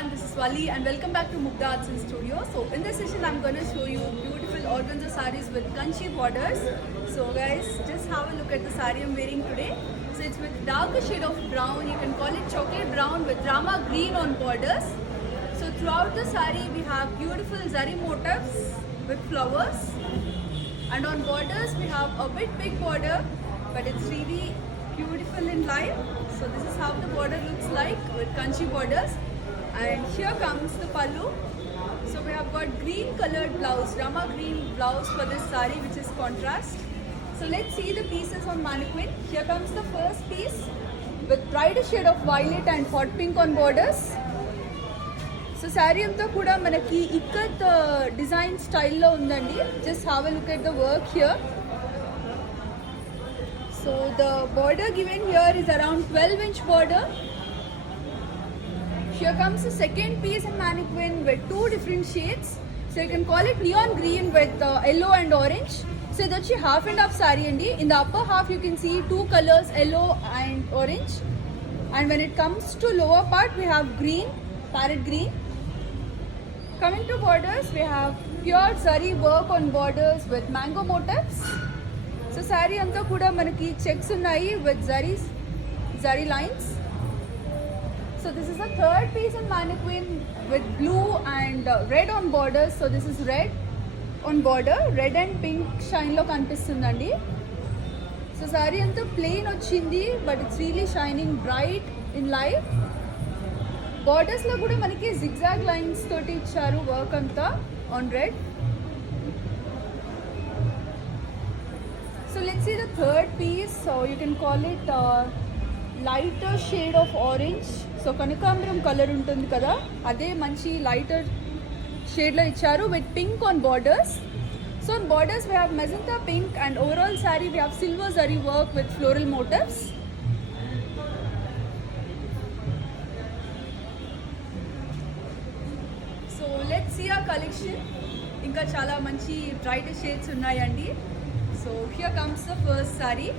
everyone, this is Wali and welcome back to Mugdha Arts and Studio. So in this session I'm going to show you beautiful organza sarees with kanchi borders. So guys, just have a look at the saree I'm wearing today. So it's with darker shade of brown, you can call it chocolate brown with drama green on borders. So throughout the saree we have beautiful zari motifs with flowers, and on borders we have a big border, but it's really beautiful in life. So this is how the border looks like with kanchi borders. And here comes the pallu. So we have got green colored blouse, rama green blouse for this saree, which is contrast. So let's see the pieces on mannequin. Here comes the first piece with brighter shade of violet and hot pink on borders. So saree anta kuda manaki ikat design style lo undandi. Just have a look at the work here. So the border given here is around 12-inch border. Here comes the second piece in mannequin with two different shades. So you can call it neon green with yellow and orange. So that's your half and half saree andi. In the upper half you can see two colors, yellow and orange. And when it comes to lower part we have green, parrot green. Coming to borders, we have pure zari work on borders with mango motifs. So saree anta kuda manaki checks unnayi with zari lines. So this is the third piece in mannequin with blue and red on borders. So this is red on border, red and pink shine lo kanpistundandi. So saree anta plain ochindi, but it's really shining bright in life. Borders lo kuda manaki zigzag lines toti icharu work anta on red. So let's see the third piece. So you can call it lighter shade of orange. So kanakambram color untundi kada, ade manchi lighter shade lo icharu with pink on borders. So on borders we have magenta pink, and overall saree we have silver zari work with floral motifs. So let's see our collection. Inka chala manchi brighter shades unnayandi. So here comes the first saree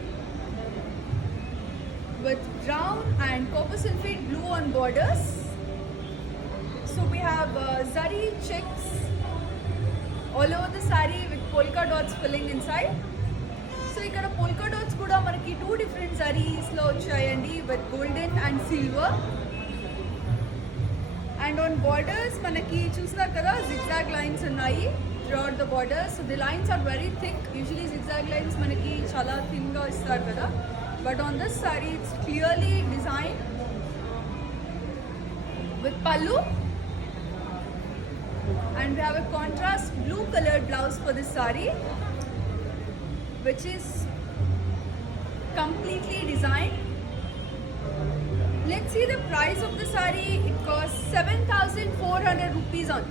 with brown and copper sulphate blue on borders. So we have zari checks all over the saree with polka dots filling inside. So ikkada polka dots kuda manaki two different sarees lo vachayandi with golden and silver. And on borders manaki chusnar kada zigzag lines unnayi throughout the border. So the lines are very thick. Usually zigzag lines manaki chala thin ga istaru kada, but on this saree it's clearly designed with pallu, and we have a contrast blue colored blouse for this saree, which is completely designed. Let's see the price of the saree. It costs 7,400 rupees on.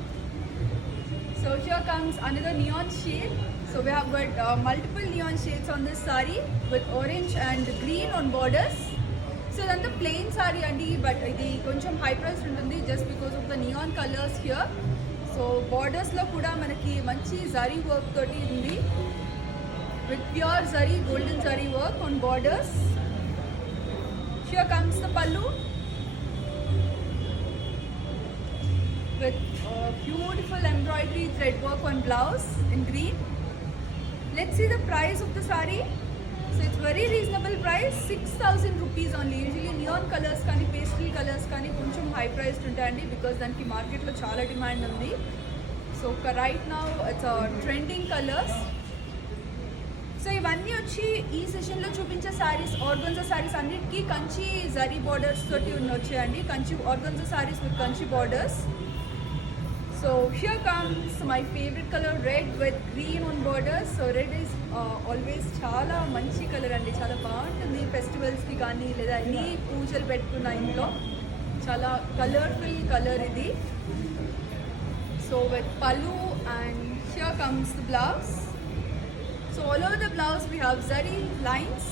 So here comes another neon shade. So we have got multiple neon shades on this saree with orange and green on borders. So then the plain saree andi, but idi koncham high priced untundi just because of the neon colors here. So borders lo kuda manaki manchi zari work toti undi with pure zari, golden zari work on borders. Here comes the pallu with beautiful embroidery thread work on blouse in green. Let's see the price of the saree. So it's very reasonable price, 6,000 rupees only. Usually neon colors kani, pastel colors kani koncham high priced untayandi because daniki market lo chala demand undi. So right now it's trending colors. So ఇవన్నీ వచ్చి ఈ సెషన్లో చూపించే saris organza saris అన్నిటికీ Kanchi zari borders తోటి వచ్చాయండి, Kanchi organza saris with Kanchi borders. So here comes my favourite colour red with green on borders. So red is always చాలా మంచి కలర్ అండి, చాలా బాగుంటుంది ఫెస్టివల్స్కి కానీ లేదా ఎన్ని పూజలు పెట్టుకున్న ఇంట్లో చాలా కలర్ఫుల్ కలర్ ఇది. సో విత్ పలు and here comes the blouse. So all over the blouse we have zari lines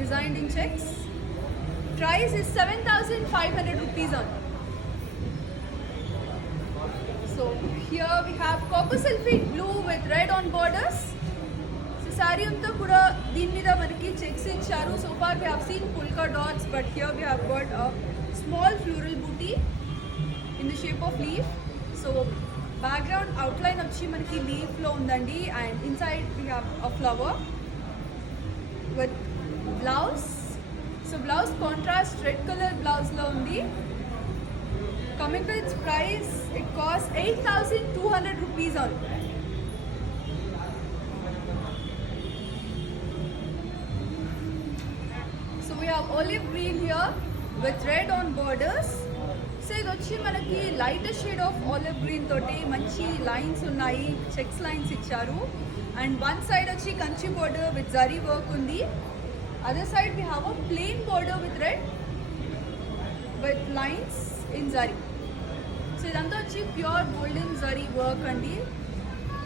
designed in checks. Price is 7,500 rupees on. So here we have copper sulphate blue with red on borders. So saree anta kuda deen meeda manaki checks icharu. So far we have seen polka dots, but here we have got a small floral booty in the shape of leaf. So background outline వచ్చి మనకి leaf లో ఉందండి, and inside we have a flower with blouse. So blouse contrast red color blouse lo undi. Coming to its price, it costs 8,200 rupees only. So we have olive green here with red on borders. So ఇది వచ్చి మనకి lighter shade of olive green తోటి మంచి lines ఉన్నాయి, checks lines ఇచ్చారు. And one side వచ్చి Kanchi border with zari work ఉంది. Other side we have a plain border with red with lines in zari. So ఇదంతా వచ్చి ప్యూర్ గోల్డెన్ జరీ వర్క్ అండి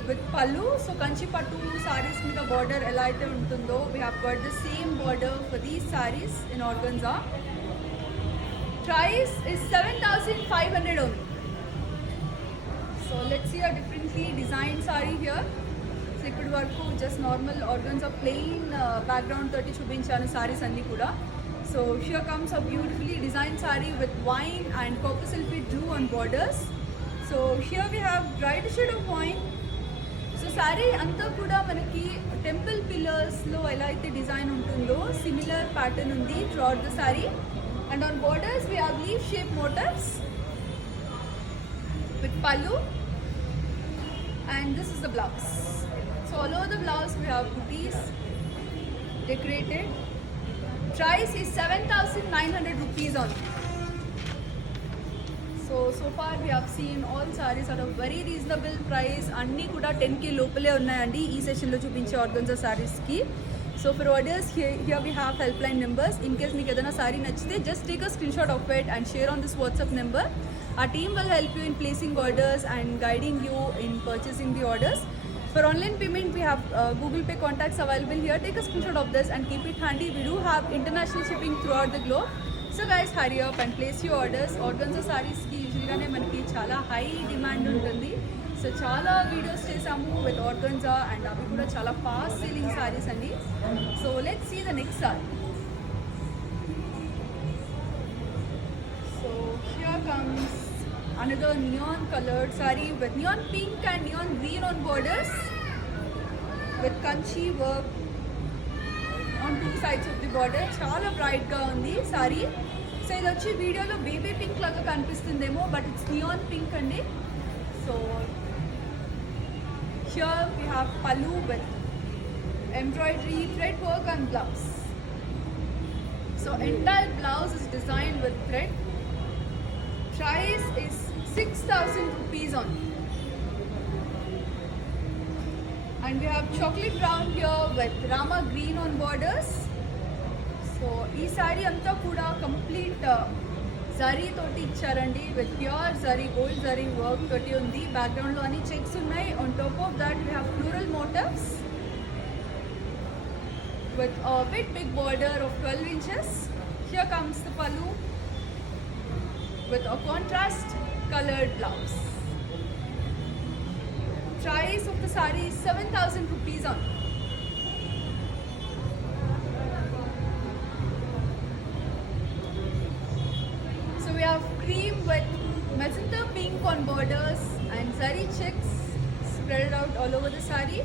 విత్ పళ్ళు. సో కంచి పట్టు సారీస్ మీద బార్డర్ ఎలా అయితే ఉంటుందో we have got the same border for these saris in organza. Price is 7,500 only. So let's see a differently designed saree here. So ippudi varaku just normal organza plain background toti chupinchanu sarees anni kuda. So here comes a beautifully designed saree with wine and copper sulphate blue on borders. So here we have bright shade of wine. So saree anta kuda manaki temple pillars lo ela aithe design untundo similar pattern undi throughout the saree. And on borders we have leaf shaped motifs with pallu, and this is the blouse. So all over the blouse we have booties decorated. Price is 7,900 rupees only. So far we have seen all sarees at a very reasonable price. Anni kuda 10k lopale unnayandi ee session lo chupinche organza sarees ki. So for orders, here we have helpline numbers. In case మీకు ఏదైనా sorry నచ్చితే just take a screenshot of it and share on this WhatsApp number. Our team will help you in placing orders and guiding you in purchasing the orders. For online payment, we have Google Pay contacts available here. Take a screenshot of this and keep it handy. We do have international shipping throughout the globe. So guys, hurry up and place your orders. Organza sarees ki usually మనకి చాలా high demand ఉంటుంది. So చాలా videos చేసాము with organza and అవి కూడా చాలా fast selling saris అండి. So let's see the next sari. So here comes another neon coloured sari with neon pink and neon green on borders with Kanchi work on two sides of the border. చాలా బ్రైట్గా ఉంది sorry. So ఇది వచ్చి వీడియోలో baby pink లాగా కనిపిస్తుందేమో, but it's neon pink అండి. So here we have pallu with embroidery, thread work and blouse. So entire blouse is designed with thread. Price is 6,000 rupees only. And we have chocolate brown here with rama green on borders. So ee saree anta kuda complete zari తోటి ఇచ్చారండి with pure zari gold zari work తోటి ఉంది. బ్యాక్గ్రౌండ్లో అన్ని checks ఉన్నాయి. On top of that we have floral motifs with big border of 12 inches. Here comes the pallu with a contrast colored blouse. Price of the saree is 7,000 rupees only. We have cream with magenta pink on borders and zari checks spread out all over the saree.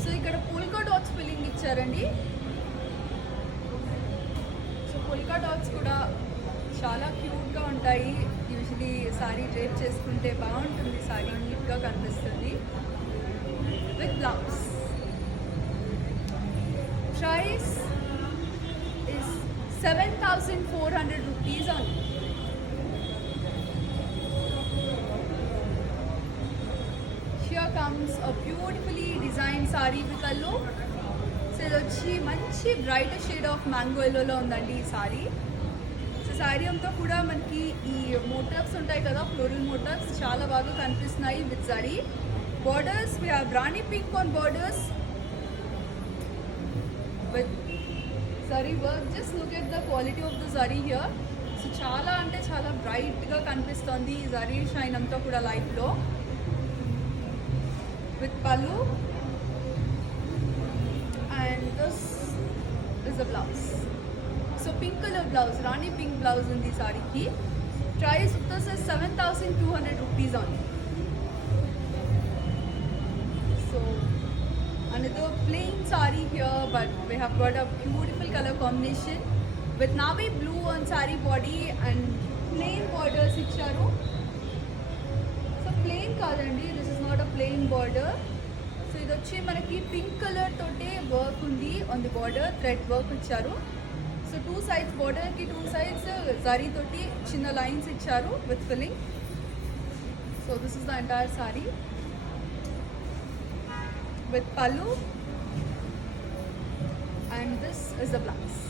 So ikkada polka dots filling ichcharandi. So polka dots kuda chaala cute ga untayi. Usually saree drape cheskunte baaguntundi, saree neat ga kanipistundi with blouse. Price is 7,400 rupees only. Here comes a beautifully designed saree with a look. So ఇది వచ్చి మంచి bright shade of mango ఎల్లోలో ఉందండి ఈ sorry. So sorry అంతా కూడా మనకి ఈ motifs ఉంటాయి కదా, ఫ్లోరల్ మోటివ్స్ చాలా బాగా కనిపిస్తున్నాయి with zari. Borders we have rani pink on borders with zari work. Just look at the quality of the zari here. So చాలా అంటే చాలా బ్రైట్గా కనిపిస్తుంది ఈ zari షైన్ అంతా కూడా లైట్లో with pallu, and this is the blouse. So pink color blouse, rani pink blouse ఉంది సారీకి. Price of this is 7,200 rupees only. So another plain sari here, but we have got a beautiful color combination with navy blue on sari body and plain borders icharu. So plain kadandi, this is not a plain border. So idu vachi manaki pink color tote work undi on the border, thread work icharu. So two sides border ki two sides zari toti chinna lines icharu with filling. So this is the entire sari with pallu, and this is the blouse.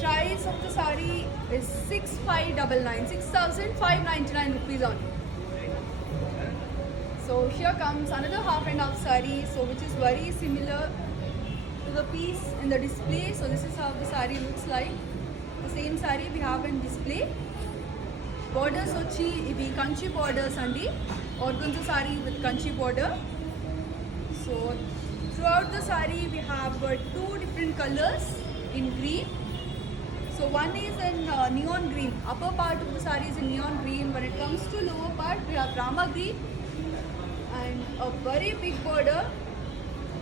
Price of the sari is 6,599 rupees only. So here comes another half and half sari, so which is very similar to the piece in the display. So this is how the sari looks like. The same sari we have in display. Borders vachi ivi kanchi borders andi, organza sari with kanchi border. So throughout the sari we have got two different colors in green. So one is in neon green. Upper part of the sari is in neon green. When it comes to lower part, we have Rama green and a very big border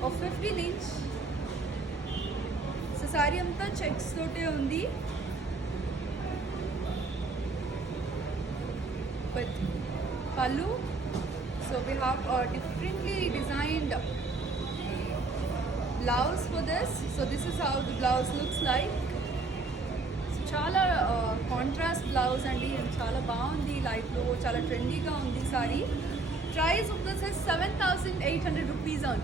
of 15 inch. So sari anta checks tote undi. With pallu. So we have a differently designed blouse for this. So this is how the blouse looks like. చాలా contrast blouse అండి, చాలా బాగుంది, లైఫ్లో చాలా ట్రెండీగా ఉంది sorry. Price of this is 7,800 rupees on.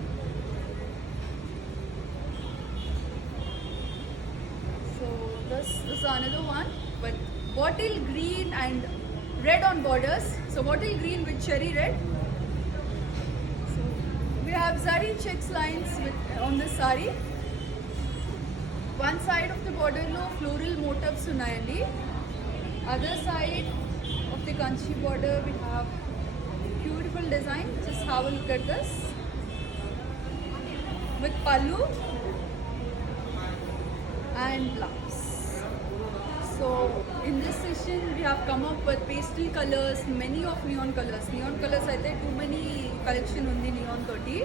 So this is another one with bottle green and red on borders. So bottle green with cherry red. So we have zari checks lines on this sari. One side of the border lo floral motifs unnayandi. Other side of the kanchi border we have beautiful design. Just have a look at this with pallu and blouse. So in this session we have come up with pastel colors, many of neon colors. Neon colors aithe too many collection undi neon toti.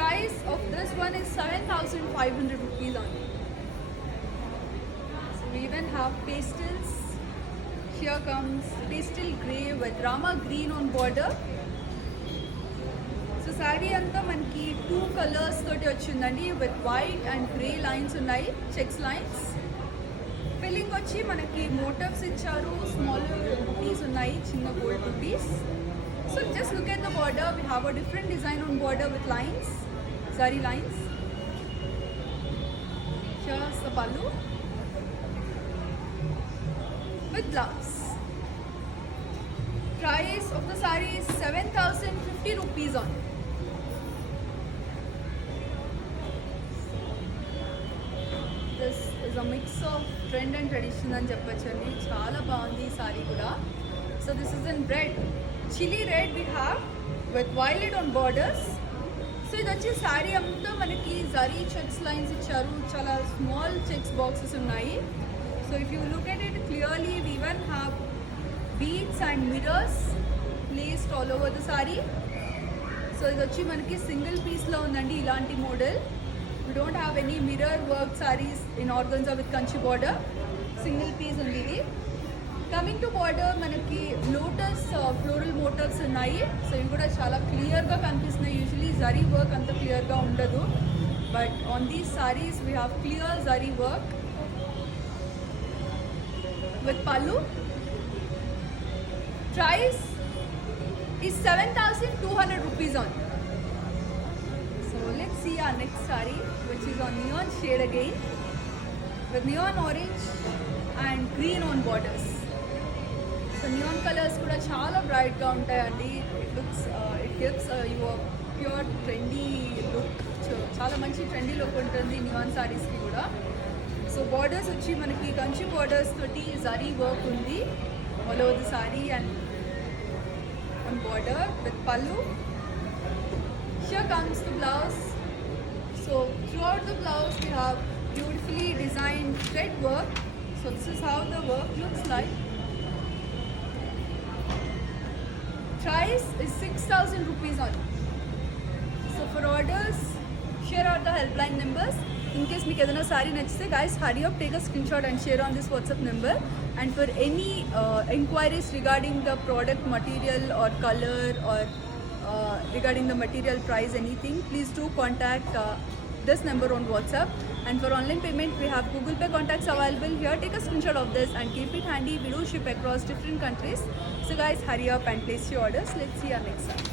Price of this one is 7,500 rupees only. So we even have pastels. Here comes pastel grey with Rama green on border. So saree anta manki two colors toti ochindandi with white and grey lines unnai, checks lines. Filling వచ్చి మనకి motifs ఇచ్చారు, small బుటీస్ ఉన్నాయి, చిన్న gold butis. So just look at the border, we have a different design on border with lines, zari lines. Here's the pallu with blouse. Price of the saree is 7,050 rupees on. This is a mix of trend and tradition అని చెప్పచ్చండి, చాలా బాగుంది ఈ sorry కూడా. So this is in red, chili red we have with violet on borders. So ఇది వచ్చి sorry అంతా మనకి zari checks lines ఇచ్చారు, చాలా స్మాల్ చెక్స్ బాక్సెస్ ఉన్నాయి. So if you look at it clearly we even have beads and mirrors placed all over the saree. So ఇది వచ్చి మనకి సింగిల్ పీస్లో ఉందండి ఇలాంటి model. We don't have any mirror work sarees in organza with kanchi border. Single piece ఉంది ఇది. Coming to border మనకి lotus floral motifs ఉన్నాయి. So ఇవి కూడా చాలా క్లియర్గా కనిపిస్తున్నాయి. యూజువలీ జరీ వర్క్ అంత క్లియర్గా ఉండదు, but on these sarees we have clear zari work with pallu. Price is 7,200 rupees on. So let's see our next saree, which is on neon shade again with neon orange and green on borders. So neon colors kuda chaala bright ga untayandi. It gives you a pure trendy look. So chaala manchi trendy look untundi neon sarees ki kuda. So borders vachi manaki kanchi borders toti zari work undi all over the saree and on border with pallu. Here comes the blouse. So throughout the blouse we have beautifully designed thread work. So this is how the work looks like. Price is 6,000 rupees only. So for orders, share out the helpline numbers. In case మీకు ఏదైనా sorry నచ్చితే guys hurry up, take a screenshot and share on this WhatsApp number. And for any inquiries regarding the product material or color or regarding the material price, anything, please do contact this number on WhatsApp. And for online payment, we have Google Pay contacts available here. Take a screenshot of this and keep it handy. We do ship across different countries. So guys, hurry up and place your orders. Let's see our next one.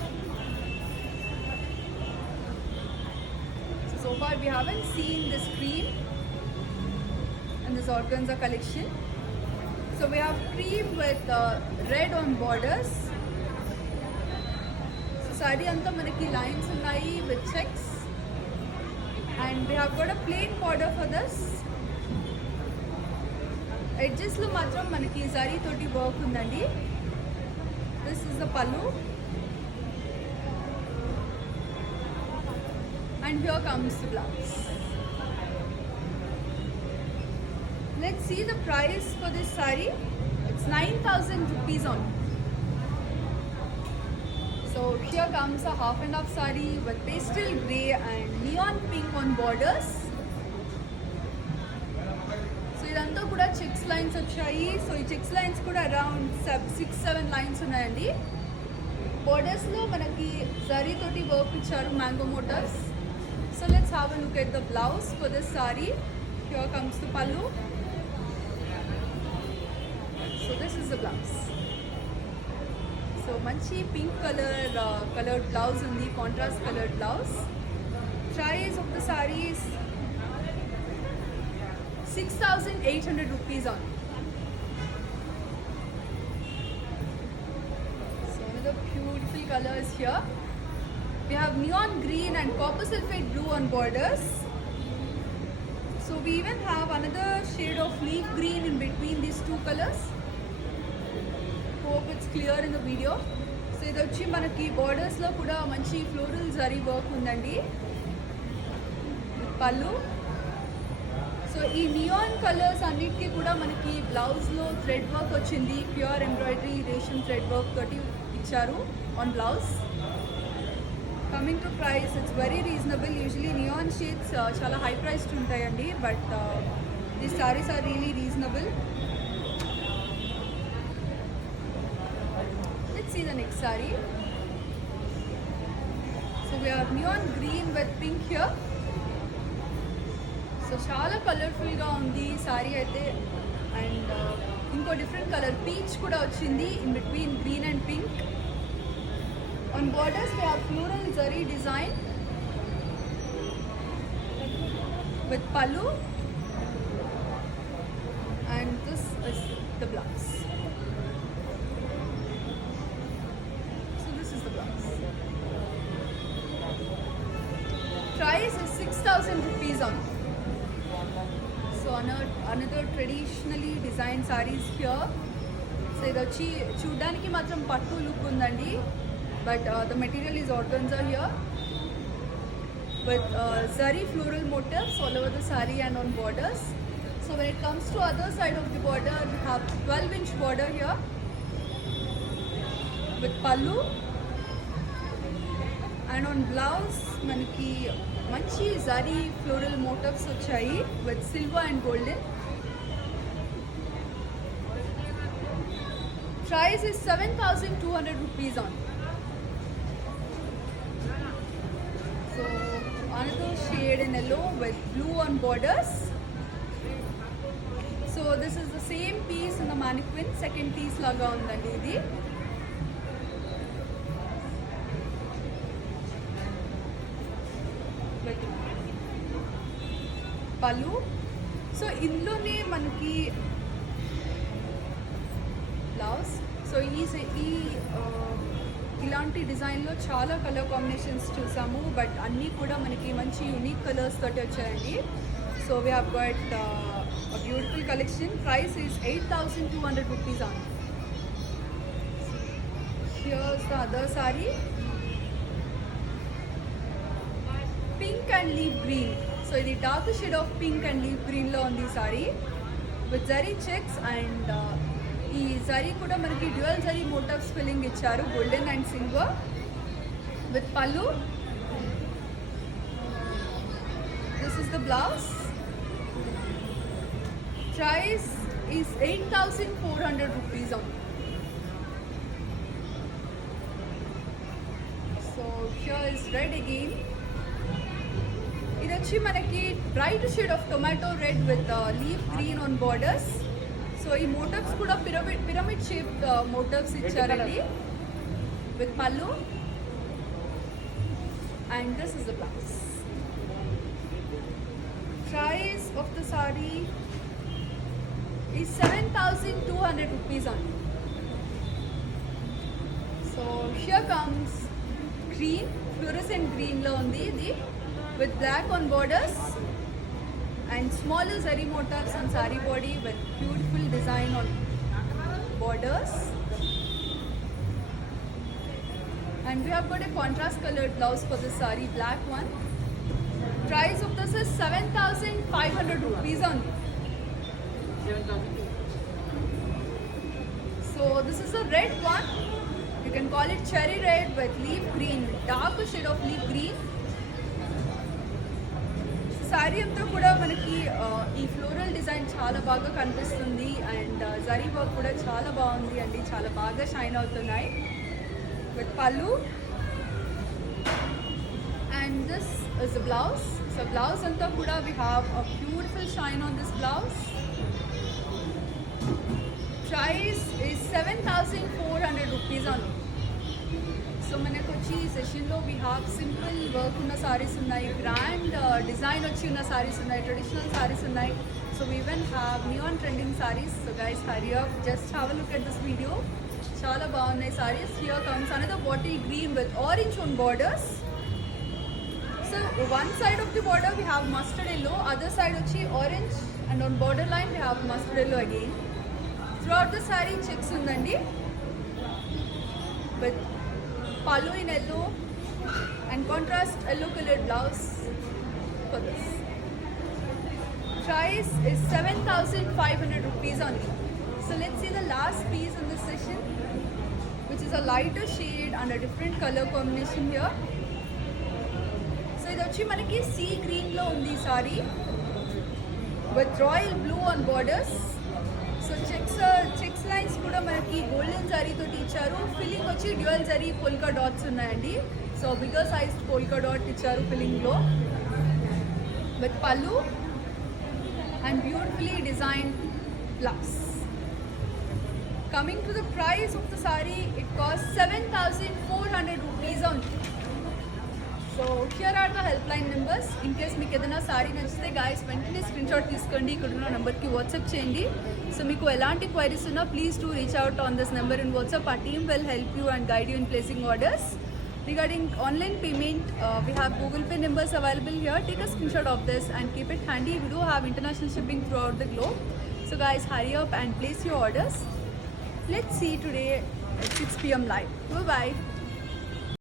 So far we haven't seen this cream and this organza collection. So we have cream with red on borders. So saree anta manaki lines unnayi with checks, and we have got a plain border for this. Edges lo matram manaki zari toti work undandi. This is the pallu. And here comes the blouse. Let's see the price for this saree. It's 9,000 rupees only. So here comes a half and half saree with pastel grey and neon pink on borders. So idantha kuda checks lines vachayi. So ee checks lines kuda around 6-7 lines unnayandi. Borders lo manaki zari toti work icharu, mango motifs. So let's have a look at the blouse for this saree. Here comes the pallu. So this is the blouse. So manchi pink colored blouse in the contrast colored blouse. Price of the saree is 6,800 rupees only. So another beautiful colors here. We have neon green and copper sulphate blue on borders. So we even have another shade of leaf green in between these two colors. Hope it's clear in the video. So ఇది వచ్చి మనకి borders లో కూడా మంచి floral zari work ఉందండి. పళ్ళు. So ఈ neon colors అన్నిటికీ కూడా మనకి blouse లో thread work వచ్చింది. Pure embroidery రేషం thread work తోటి ఇచ్చారు on blouse. Coming to price, it's very reasonable. Usually neon shades chala high priced untayandi, but these sarees are really reasonable. Let's see the next saree. So we have neon green with pink here. So chala colorful ga undi saree aithe, and inko different color peach kuda vachindi in between green and pink. On borders we have floral zari design with pallu, and this is the blouse. So this is the blouse. Price is 6,000 rupees only. So another traditionally designed sarees here. So idu vachi chudaniki matram pattu look undandi. But the material is organza here with zari floral motifs all over the saree and on borders. So when it comes to other side of the border, we have 12-inch border here with pallu, and on blouse manaki manchi zari floral motifs vachayi with silver and golden. Price is 7,200 rupees only. So another shade in yellow with blue on borders. So this is the same piece in the mannequin, second piece laga undandi idi. Pallu. So indlone manaki blouse. So ఇలాంటి డిజైన్లో చాలా colour combinations చూసాము, but అన్నీ కూడా మనకి మంచి unique colours తోటి వచ్చాయండి. So we have gut a beautiful collection. Price is 8,200 rupees on. Here's the other saree. Pink and leaf green. So the darker shade of pink and leaf green lo on the saree with zari checks and ఈ జరీ కూడా మనకి dual zari motifs filling ఇచ్చారు, golden and silver with పల్లు. This is the blouse. Price is 8,400 rupees only. So here is red again. ఇది వచ్చి మనకి bright shade of tomato red with leaf green on borders. So ఈ motifs కూడా pyramid shape motifs ఇచ్చారండి with pallu. And this is the blouse. Price of the sorry is 7,200 rupees only. So here comes green, fluorescent గ్రీన్లో ఉంది ఇది with black on borders and smaller zari motifs on sari body with beautiful design on borders. And we have got a contrast colored blouse for this sari, black one. Price of this is 7,500 rupees only. 7,000. So this is a red one. You can call it cherry red with leaf green, dark shade of leaf green. Sorry అంతా కూడా మనకి ఈ floral design చాలా బాగా కనిపిస్తుంది and zari work కూడా చాలా బాగుంది అండి, చాలా బాగా షైన్ అవుతున్నాయి with pallu. And this is the blouse. So blouse అంతా కూడా we have a beautiful shine on this blouse. Price is 7,400 rupees only. So మనకు వచ్చి ఈ సెషన్లో వీ హ్యావ్ సింపుల్ వర్క్ ఉన్న సారీస్ ఉన్నాయి, గ్రాండ్ డిజైన్ వచ్చి ఉన్న సారీస్ ఉన్నాయి, ట్రెడిషనల్ సారీస్ ఉన్నాయి. So we even have neon trending saris. So guys hurry up, just have a look at this video. చాలా బాగున్నాయి saris. Here comes another bottle green with orange on borders. So one side of the border we have mustard yellow, other side వచ్చి orange and on border line we have mustard yellow again. Throughout the sari checks ఉందండి with pallu in yellow and contrast yellow colored blouse for this. Price is 7,500 rupees only. So let's see the last piece in this session, which is a lighter shade and a different color combination here. So ఇది వచ్చి మనకి see green లో ఉంది sari with royal blue on borders. So checks lines కూడా మనకి golden zari తోటి ఇచ్చారు. Filling వచ్చి డ్యూయల్ జరీ పోల్కా డాట్స్ ఉన్నాయండి. So bigger size polka dot ఇచ్చారు ఫిల్లింగ్లో with pallu and beautifully design blouse. Coming to the price of the sari, it cost 7,400 rupees only. So here are the help line numbers. In case మీకు ఏదైనా sorry నచ్చితే guys వెంటనే screen shot తీసుకోండి, ఇక్కడ ఉన్న నెంబర్కి వాట్సాప్ చేయండి. సో మీకు ఎలాంటి క్వైరీస్ ఉన్నా please to reach out on this number in WhatsApp. Our team will help you and guide you in placing orders. Regarding online payment, we have Google Pay numbers available here. Take a screenshot of this and keep it handy. We do have international shipping throughout the globe. So guys, hurry up and place your orders. Let's see today at 6 p.m. live. Bye bye.